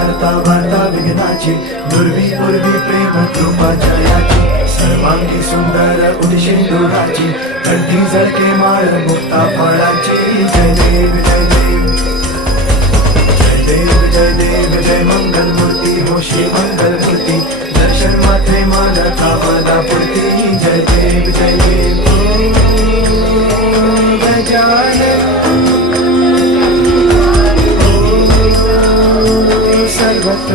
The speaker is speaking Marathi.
हरता वार्ता विघ्नाची, दुर्वी पूर्वी प्रेम कृपा जयाची, सर्वांगी सुंदर उदिशेंदुराची, कंठी झळके माळ मुक्ता फळाची. जय देव जय देव जय देव जय देव जय मंगल मूर्ती हो श्री मंगल मूर्ती, दर्शन मात्रे मान कामना पूर्ती. जय देव जय देव गजानन सर्वत्र